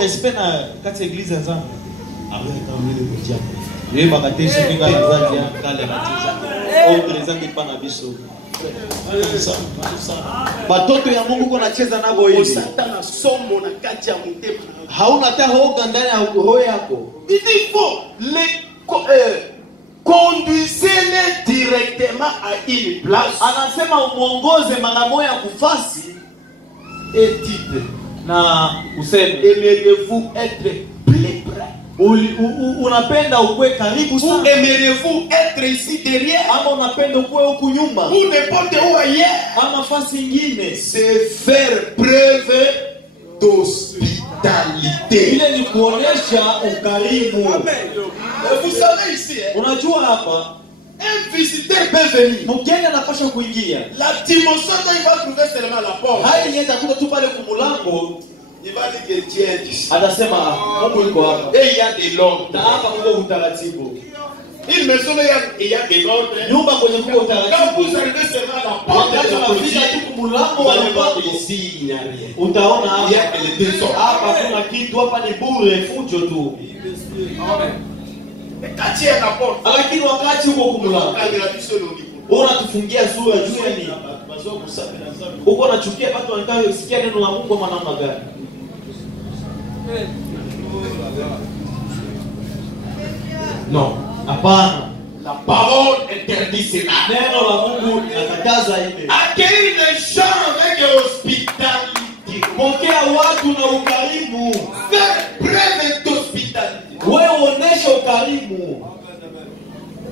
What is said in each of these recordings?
respect na kati église nzambe. Avec un peu de diable. Je vais bakater chez Kinga Zandia kale matiza. Autre zangi pana biso. Batoto ya Mungu kuna cheza nabo hivi. Satana somo na kati ya mtema. Hauna hata hoga ndani ya roho yako. Il faut conduisez-les directement à une place. Anasema umuongoze mara moja kufasi Et dites, na useme aimeriez-vous être plus près? Unapenda ukwe karibu Ou sana aimeriez-vous être ici derrière? ama unapenda ukwe huku nyuma Ou n'importe où ailleurs? ama fasi ingine? C'est faire preuve d'hospitalité. Ile ni kuonesha ukarimu. Vous savez ici, Unajua hapa un visiteur peut venir. mgeni anapaswa kuingia. La dimension dont il va trouver seulement la porte. Haya yeye atakuta tu pale kumulango, Il va dire que Dieu est ici. atasema Mungu yuko hapa. Et il y a de l'ordre. Na hapa kuna utaratibu. Une maison, il y a de l'ordre. Nyumba kwenye kuna Quand utaratibu. vous arrivez seulement à la porte Wakati de la unafika police, tu kumulango vous wa allez voir mlango, ici, il n'y a rien. utaona Il y a hapa que les deux sortes. hapa kuna kitu, hapa ni bure, fujo tu. Mais quand il y a la porte, Lakini wakati huko kumulango quand il y a la mission, on dit, unatufungia sura juu ya nini? Uko unachukia watu wanataka kusikia neno la Mungu kwa namna gani? non. Hapana. La parole interdit cela. Neno la Mungu linakataza ile. Accueillir les gens avec hospitalité. Pokea watu na ukarimu. Faire preuve d'hospitalité. Wewe uoneshe ukarimu.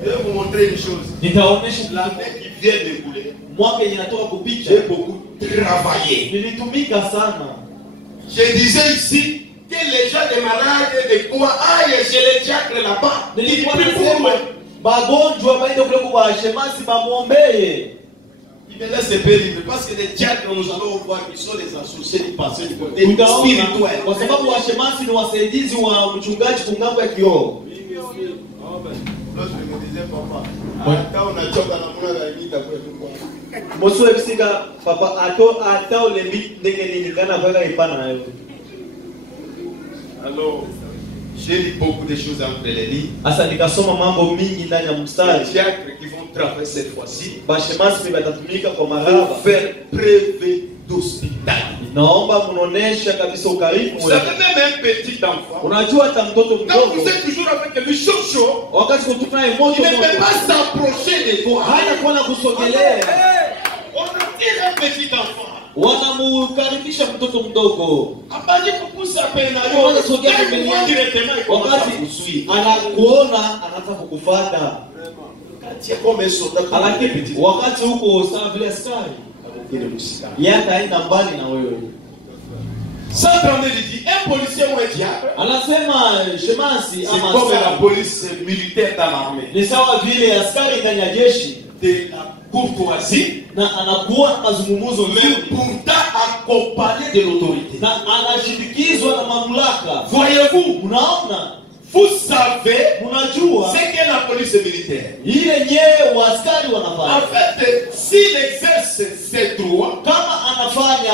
Je vais vous montrer une chose. Nitaonesha L'année qui vient de couler, mwaka yenye natoka kupicha. j'ai beaucoup travaillé. Nilitumika sana. Je disais ici que les gens des malades de quoi aillent chez les diacres là-bas. Nilikuwa Ils prient pour nasema moi. bagonjwa baende kule kwa shemasi bamuombee. Il me laisse peu libre parce que les diacres, nous allons voir qu'ils sont les associés du passé du côté Utaona spirituel. kwa sababu washemasi ni wasaidizi wa mchungaji kungambo ya kiroho. Lorsque je me disais, papa, quand on a choqué dans la moule, il a dit quoi? Mosu ebisika papa ata olembi ndenge nini kana baka ipana nayo. Alors, j'ai lu beaucoup de choses entre les lignes. Asa nikasoma mambo mingi ndani ya Les mstari. diacres qui vont travailler cette fois-ci Bashemasi batatumika kwa pour maraba. faire preuve d'hospitalité. Naomba muonesha kabisa ukarimu. Vous savez, même un petit enfant, Unajua hata mtoto quand vous mdogo êtes toujours avec lui chaud, wakati kutukana moto il ne peut moto pas s'approcher de toi. hana kuona kusogelea. On attire un petit enfant. Wanamukaribisha mtoto mdogo. Abandi kukusa pena Anaanza kusogea yo. pembeni Moi yake. directement il commence à Wakati kusuivre. anakuona anaanza kukufuata. Quand tu es comme un soldat, Lakini wakati huko sawa vile askari, yeye ataenda mbali na wewe. sans trembler, il dit un policier ou un diable, Anasema shemasi c'est ama comme la askari police militaire dans l'armée. ni sawa vile askari ndani ya jeshi, De la courtoisie, na anakuwa na mazungumzo mais mengi pourtant accompagné de l'autorité. na anashirikizwa na mamlaka. Voyez-vous, Unaona, vous savez unajua ce qu'est la police militaire. ile nyewe waaskari En wanafanya. fait, s'il exerce ses droits, Kama anafanya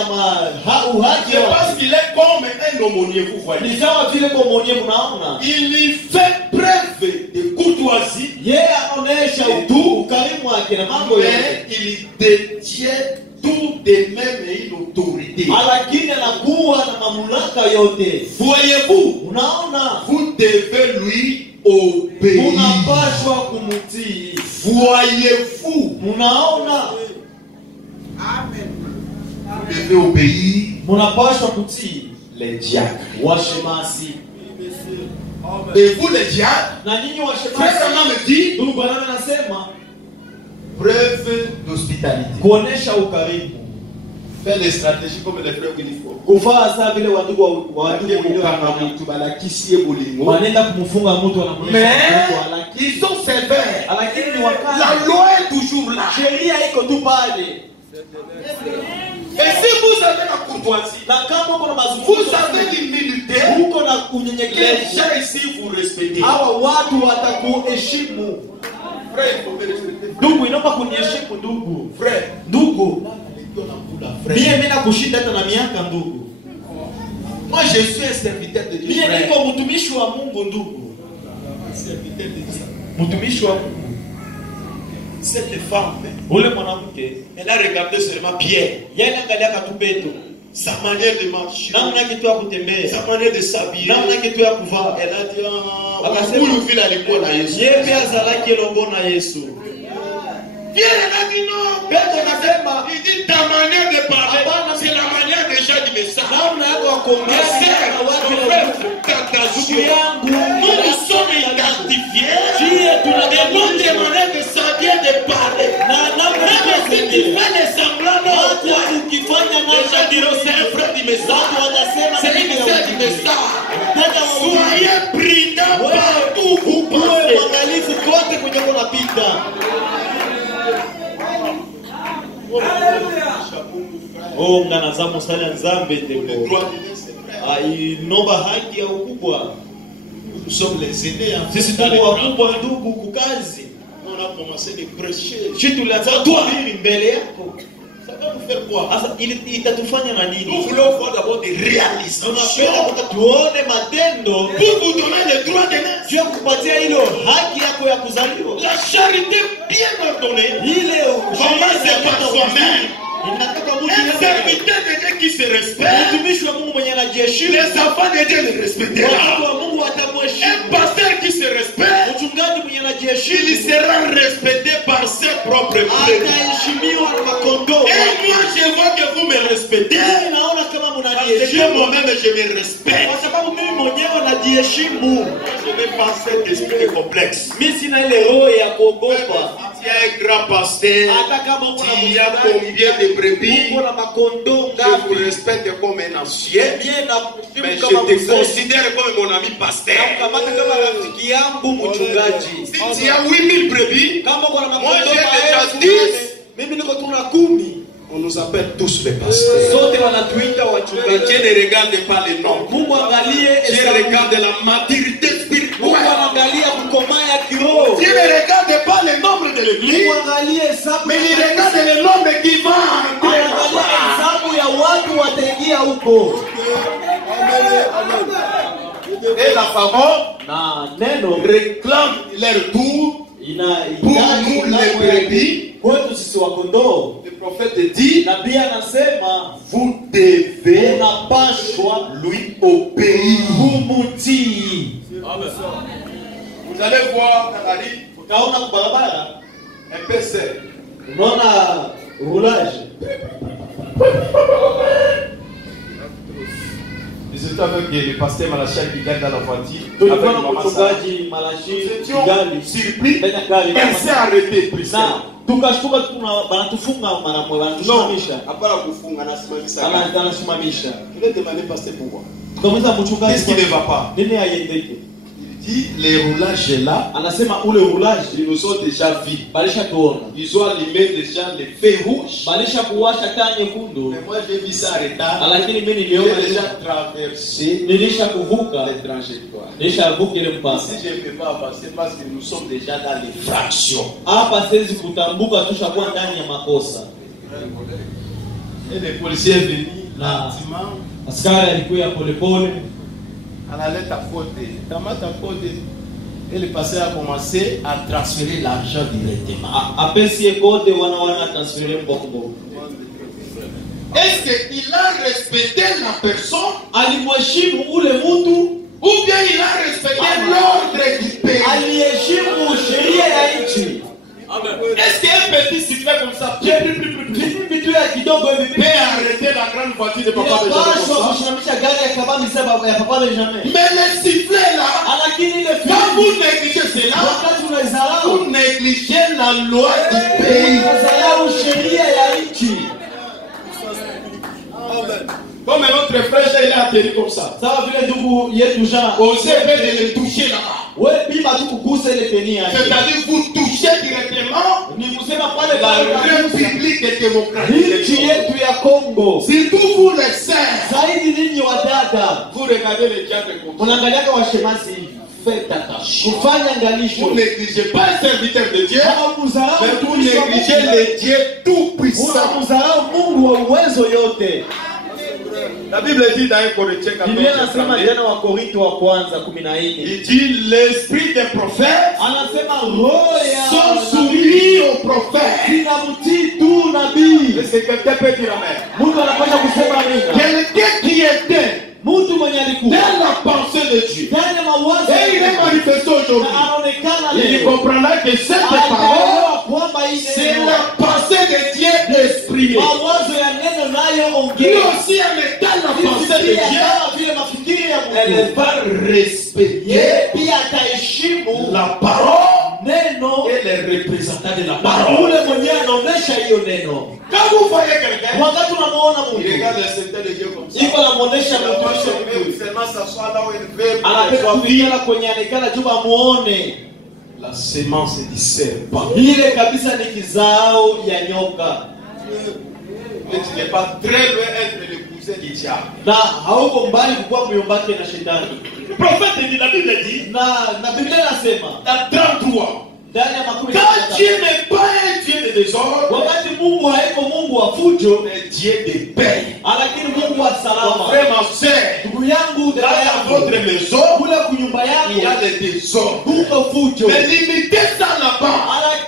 uhaki c'est wake, parce qu'il est comme un aumônier, vous voyez. ni sawa vile kwa mwenyewe. Mnaona, Il y fait preuve de courtoisie, yeye anaonesha ukarimu wake na mambo mais yote, il détient tout de même une autorité. lakini anakuwa na mamlaka yote. Voyez-vous, Unaona, vous devez lui obéir. unapaswa kumtii. Voyez-vous, Unaona, vous devez obéir mnapaswa kutii les diacres. washemasi. Et vous les diacres, Na nyinyi frère washemasi, Sama me dit, ndugu bwana anasema preuve d'hospitalité. kuonesha ukarimu, Faire des stratégies comme les frères qu'il faut. kufaa saa vile watu wa wanaenda kumfunga mtu Mais wanamuonesha, ils sont sévères. lakini ni La wakati loi est toujours là. sheria iko tu pale. Et si vous avez la courtoisie, Na kama uko na vous mazungumzo, avez l'humilité, uko na les unyenyekevu, gens ici vous respectez. hawa watu watakuheshimu. Frère, il faut me respecter. Ndugu, inaomba kuniheshimu ndugu. Frère, Ndugu, mimi nakushinda hata na miaka ndugu. Moi, je suis un serviteur de Dieu. Mimi frère. niko mtumishi wa Mungu ndugu. Serviteur de Dieu. Mtumishi wa Mungu. Cette femme, Ule mwanamke, elle a regardé seulement Pierre. yeye angalia katupeto. Sa manière de marcher. Namna kitu ya kutembea. Sa manière de s'habiller. Namna kitu ya kuvaa. Elle a dit, Akasema, huyu vile alikuwa na Yesu. Yeye pia zalaki elongo na Yesu. Pierre a dit non. Petro anasema, Il dit ta manière de parler, Hapana. c'est la manière des gens du message. namna yako ya kuongea na watu Attention. yangu. Nous sommes identifiés Dieu, tu l'as de notre dit. manière de sentir de parler. Na namna Même ya si tu kuongea. fais des semblants, non, quoi. Hata ukifanya Les gens namna diront c'est un frère du message. watu watasema C'est ni le message du message. message. Dada wa Soyez prudents partout où vous Uwe passez. mwangalifu kote kwenye kunapita. Oh, mngana za musala nzambe Le ndeko. droit de Dieu, c'est vrai. Inomba haki ya ukubwa. Nous sommes les aînés. Sisi tuko wakubwa ndugu kukazi. On a commencé de prêcher. Sisi tulianza kuhubiri mbele yako. Ça va nous faire quoi? Sasa itatufanya na Nous nini? voulons voir d'abord des réalisations. Tunapenda kwanza tuone matendo Pour vous donner le droit de naître. juu ya kupatia hilo haki yako ya kuzaliwa. La charité bien ordonnée. Ile Commence par soi-même. inataka Un mtu serviteur de Dieu qui se respecte. mtumishi wa Mungu mwenye anajiheshimu. Les enfants de Dieu le Watoto respecteront. wa Mungu Un watamheshimu. pasteur qui se respecte, Mchungaji mwenye il anajiheshimu sera respecté par ses propres frères. ataheshimiwa na makondoo. Et moi, je vois que vous me respectez. Mimi naona kama Parce que mnaniheshimu moi-même, je me respecte. kwa sababu mimi mwenyewe najiheshimu. Je n'ai pas cet esprit de complexe. Mimi sina ile roho ya kuogopa. Tu as un grand pasteur. Hata kama uko na Il y a combien de brebis? uko na makondoo Je vous ngapi? respecte comme un ancien. Mimi na Mais kama je te mzee. considère comme mon ami pasteur. Kamata kama rafiki yangu mchungaji. Si tu as 8000 brebis, Kama uko na Moi, makondoo j'ai déjà maelfu 10. nane, mimi niko tuna 10. on nous appelle tous les pasteurs. Sote wanatuita Mais wachungaji. Dieu ne regarde pas les noms. Mungu angalie Dieu hesabu. regarde la maturité Mungu spirituelle. anaangalia kukomaa ya kiroho. Dieu ne regarde pas le nombre de Mungu l'église, angalie hesabu. mais il regarde le nombre qui va entrer Anaangalia là-bas. hesabu ya watu wataingia huko. Et la parole Na neno réclame leur tour. Pour nous les brebis, kwetu sisi wakondoo. le prophète dit, Nabii anasema vous devez unapashwa lui obéir. kumutii. Vous allez voir dans la rue, Utaona kwa barabara, un peu seul. unaona roulage. Nous étions avec le pasteur Malachia qui garde dans la voiture. Tulikuwa Avec na Maman Sarah. mchungaji Malashi Nous étions Kigali surpris. ndani ya gari. Elle s'est arrêtée, Na Priscilla. tukashtuka banatufunga mara moja, banatusimamisha. Hapana kufunga anasimamisha gari. Anasimamisha. Je l'ai demandé pasteur pourquoi. Tukamuuliza mchungaji, Qu'est-ce qui ne va pas? nini haiendeki? Il dit les roulages là, Anasema ule roulage ils nous ont déjà vus. balisha tuona, Ils ont allumé déjà les feux rouges. balisha kuwasha taa nyekundu, Mais moi j'ai vu ça en retard. lakini mimi J'ai niliona déjà traversé nilisha kuvuka, les trajectoires. nilisha vuka ile Si mpaka. je ne peux pas avancer parce que nous sommes déjà dans les fractions. Hapa siwezi kutambuka, tushakuwa ndani ya makosa. Et les policiers venus Ah. gentiment. Askari alikuya polepole, Analeta côté. Tamata côté. Et le pasteur a commencé à transférer l'argent directement. apesi kode wana transfere mboko. Est-ce qu'il a respecté la personne Alimheshimu ule mtu ou bien il a respecté l'ordre du pays? aliheshimu sheria ya nchi. Est-ce qu'un petit sifflet comme ça Vitu ya kidogo hivi peut arrêter la grande voiture de Papa Benjamin inapaswa comme ça? kusimamisha gari ya kabambi saba ya Papa Benjamin. Mais le sifflet là, Lakini ile quand vous négligez cela, wakati unaizarau vous négligez la loi du pays. unazarau sheria ya nchi. Comme notre frère, il a tenu comme ça. Sawa vile ndugu yetu Jean, Osez de le toucher là-bas. wewe pima tu kugusa ile peni yake. C'est-à-dire vous touchez directement Ni kusema pale la pale République démocratique. nchi yetu ya Kongo. Surtout vous les sœurs. Zaidi ninyi wadada, Vous regardez les diables comme ça. unaangaliaka washemasi hivi. Faites attention. Kufanya angalisho. Vous négligez pas un serviteur de Dieu, Kama kuzarau mais vous mtumishi wa négligez Mungu. le Dieu tout-puissant. Unamdharau Mungu wa uwezo yote. La Bible dit dans 1 Corinthiens 14, Biblia inasema jana wa Korinto wa kwanza 14. il dit l'esprit des prophètes Anasema roho ya sont soumis aux prophètes. inamtii tu nabii. Le secrétaire peut dire amen. Mungu anapaswa kusema amina. Quelqu'un qui était Mtu mwenye alikuwa dans la pensée de Dieu ndani ya mawazo et il est manifesté aujourd'hui, na anaonekana il leo. comprendra que cette parole, Ataelewa kwamba hii c'est neno la pensée de Dieu exprimée. mawazo ya neno nayo Lui ongea. aussi, en étant la pensée de Pia Dieu, kama vile mafikiri ya elle Mungu. va respecter Yeye pia ataheshimu la parole neno et les représentants de la na parole. ule mwenyewe anaonesha hiyo neno. Quand vous voyez quelqu'un, Wakati unamuona il Mungu regarde le secteur de Dieu comme ça. iko anamuonesha Il va mtumishi wa jamais Mungu. seulement s'asseoir là où il veut. Anapenda kufikira kwenye anekana juu amuone. La semence du serpent. Ile kabisa ni kizao ya nyoka. Mais tu n'es pas très loin d'être le cousin du diable. Na hauko mbali kukuwa myombake na shetani. Le prophète dit, la Bible dit, Na Biblia inasema dans 33, ndani ya makumi quand Dieu n'est pas un Dieu de désordre, wakati Mungu haiko Mungu wa fujo, mais Dieu de paix. lakini Mungu wa Mon salama. frère, ma soeur, Ndugu yangu, dada dans votre yangu, maison, kule kunyumba il y a yako des désordres. kuko fujo. Mais limitez ça là-bas.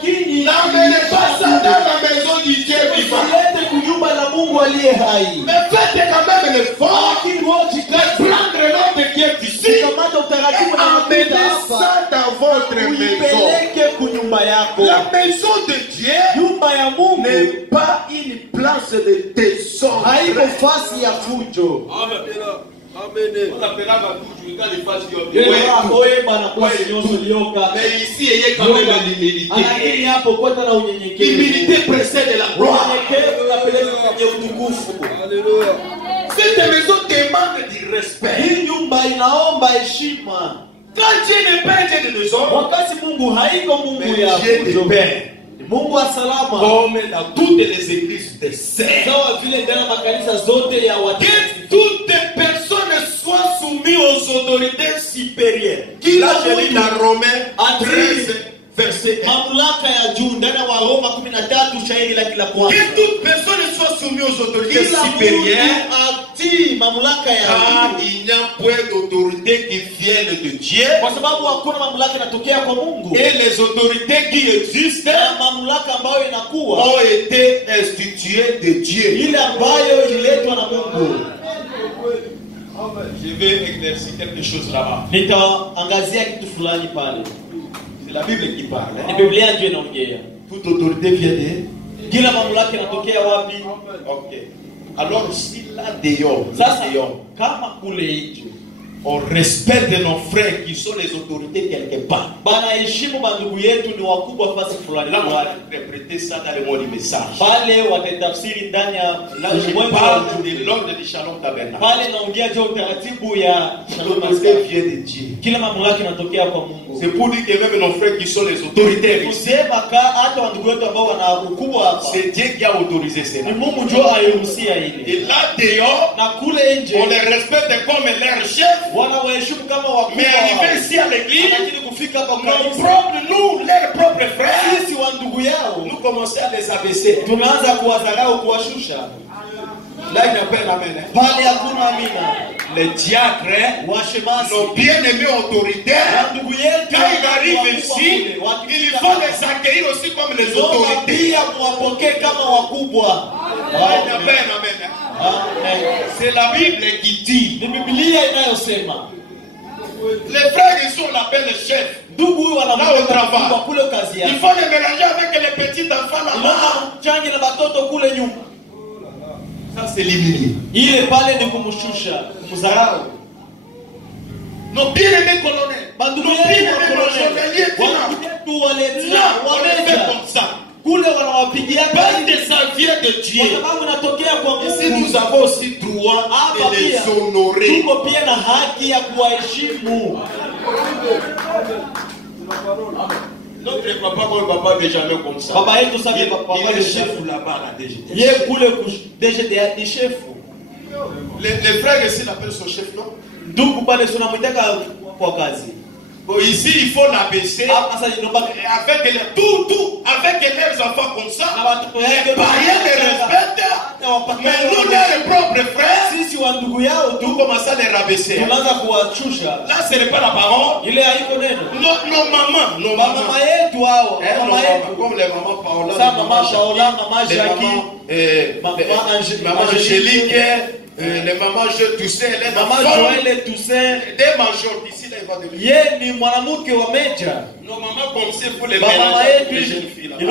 Lakini N'amenez pas ça dans la maison du Dieu vivant. usilete kunyumba la Mungu aliye hai. Mais faites quand même l'effort Lakini wewe de jikaze prendre l'ordre qui est ici kamata utaratibu et na amener mafuta hapa. ça dans votre maison. Uipeleke kunyumba yako. La maison de Dieu Nyumba ya Mungu n'est pas une place de désordre. haiko fasi ya fujo. Mais ici, il y a quand même l'humilité. Lakini hapo kwa na unyenyekevu. L'humilité précède la gloire. Unyenyekevu unapeleka kwenye utukufu. Cette maison demande du respect. Hii nyumba inaomba heshima. Quand Dieu n'est pas un Dieu de désordre, Wakati Mungu haiko Mungu mais ya Dieu de fujo. paix. Mungu wa salama. Comme dans toutes les églises des saints. Sawa vile ndani ya makanisa zote ya Que watakatifu. toutes les personnes soient soumises aux autorités supérieures. Kila Là, je lis mtu dans Romains atii 13, verset 1. mamlaka ya juu ndani ya Waroma 13 shairi la kila kwanza. Que toute personne soit soumise aux autorités Kila supérieures. mtu atii mamlaka ya Car juu. il n'y a point d'autorité qui vienne de Dieu. Kwa sababu hakuna mamlaka inatokea kwa Mungu. Et les autorités qui existent Na mamlaka ambayo inakuwa ont été instituées de Dieu. ile ambayo ililetwa na Mungu. Je vais éclaircir quelque chose là-bas. Nitaangazia kitu fulani pale. C'est la Bible qui parle. Ni Biblia ndio inaongea. Toute autorité vient de... Kila mamlaka inatokea wapi? Ok. Alors, si là dehors, Sasa kama kule nje on respecte nos frères qui sont les autorités quelque part. bana heshimu bandugu yetu ni wakubwa fasi fulani Là, on va fulani. interpréter ça dans le mot du message. Pale watatafsiri ndani ya Là, je parle de l'ordre du Shalom Tabernacle. pale naongea juu utaratibu ya Shalom L'autorité Master. vient de Dieu. Kila mamlaka inatokea kwa Mungu. C'est pour dire que même nos frères qui sont les autorités ici, Kusema hata wandugu wetu ambao wana ukubwa hapa c'est Dieu qui a autorisé cela. ni Mungu ndio aliruhusia ile. Et là dehors, Na kule on nje les respecte comme leur chef. wanawaheshimu kama wakubwa. Mais arrivé ici à l'église, Lakini kufika hapa nos kanisa propres, nous, leurs propres frères, sisi wa ndugu yao nous commençons à les abaisser. tunaanza kuwadharau, kuwashusha. Là, il n'y a pas l'amen. Pale hakuna amina. Les diacres, Washemasi nos bien-aimés autoritaires, wa ndugu yetu quand ils arrivent ici, il faut les accueillir aussi comme les autorités. pia muwapokee kama wakubwa. Là, il n'y a pas l'amen. Amen. C'est la Bible qui dit. Ni Biblia inayosema Les frères ici, on l'appelle le chef. ndugu huyu Là, au wanamweka travail. kwa kule kazi Il yake. faut les mélanger avec les petits enfants là-bas. Inaomba mchange na watoto kule nyuma. Ça, c'est l'humilier. Ile pale ni kumshusha, kumdharau. Nos bien-aimés colonels, Bandugu nos yetu bien-aimés wa colonels, lieutenants. Wandugu yetu wale Là, on les fait wameja comme ça. kule wanawapigia Parce que ça vient de Dieu. kwa sababu inatokea kwa Ici, Mungu. nous avons aussi droit Hapa de les pia honorer. tuko pia na haki ya kuwaheshimu. Notre papa, comme papa, n'est jamais comme ça. Baba yetu sasa Il papa est yetu chef là-bas à la DGT. ye kule DGT ni chef. Les frères ici l'appellent son chef, non? Ndugu pale tunamwitaka kwa kazi. Bon, ici, il faut l'abaisser avec avec leurs enfants comme ça. Les païens les respectent, mais nous, leurs propres frères, nous commençons à les rabaisser. Là, ce n'est pas la parole. Nos mamans, comme les mamans Paola, les mamans Angélique, les mamans Toussaint, les mamans Joël Toussaint, des majors d'ici là, ils vont devenir. Nos mamans comme c'est pour les ménages, les jeunes filles là. Là,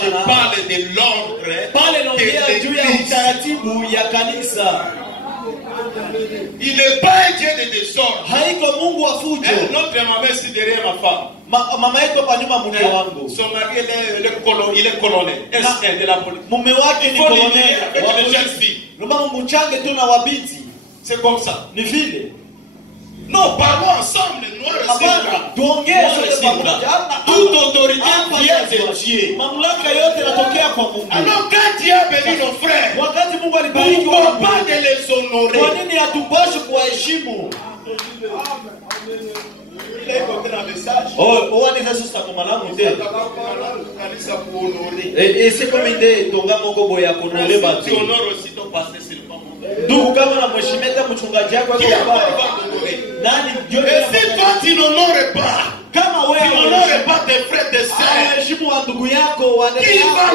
je parle de l'ordre de l'église. Il n'est pas un Dieu de désordre. Notre maman c'est derrière ma femme. Son mari il est colonel de la police. Il faut l'aider avec les jeunes filles. C'est comme ça. Non, parlons ensemble. Toute autorité vient de Dieu. Alors quand Dieu a béni nos frères, pourquoi pas de les honorer? Il a écouté le message. Et c'est comme idée, tu honores aussi ton pasteur, c'est le pas mon frère. Et si toi tu n'honores pas, tu n'honores pas tes frères, tes sœurs, qui va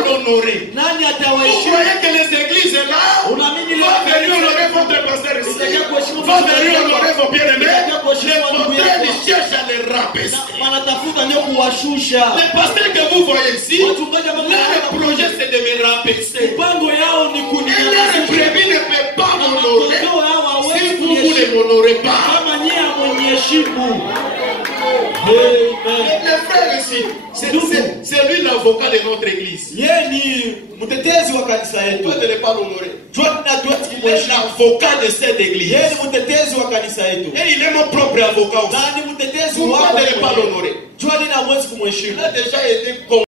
l'honorer? Vous croyez que les églises là vont venir honorer votre pasteur ici, vont venir honorer vos bien-aimés? Les contraires, ils cherchent à les rabaisser. Les pasteurs que vous voyez ici, leur projet c'est de me rabaisser. Et leur brebis ne peut pas m'honorer si vous ne les honorez pas. Les frères ici, c'est lui l'avocat de notre église. Vous ne devez pas l'honorer. Il est l'avocat de cette église. Et il est mon propre avocat aussi. Vous ne devez pas l'honorer. Il a déjà été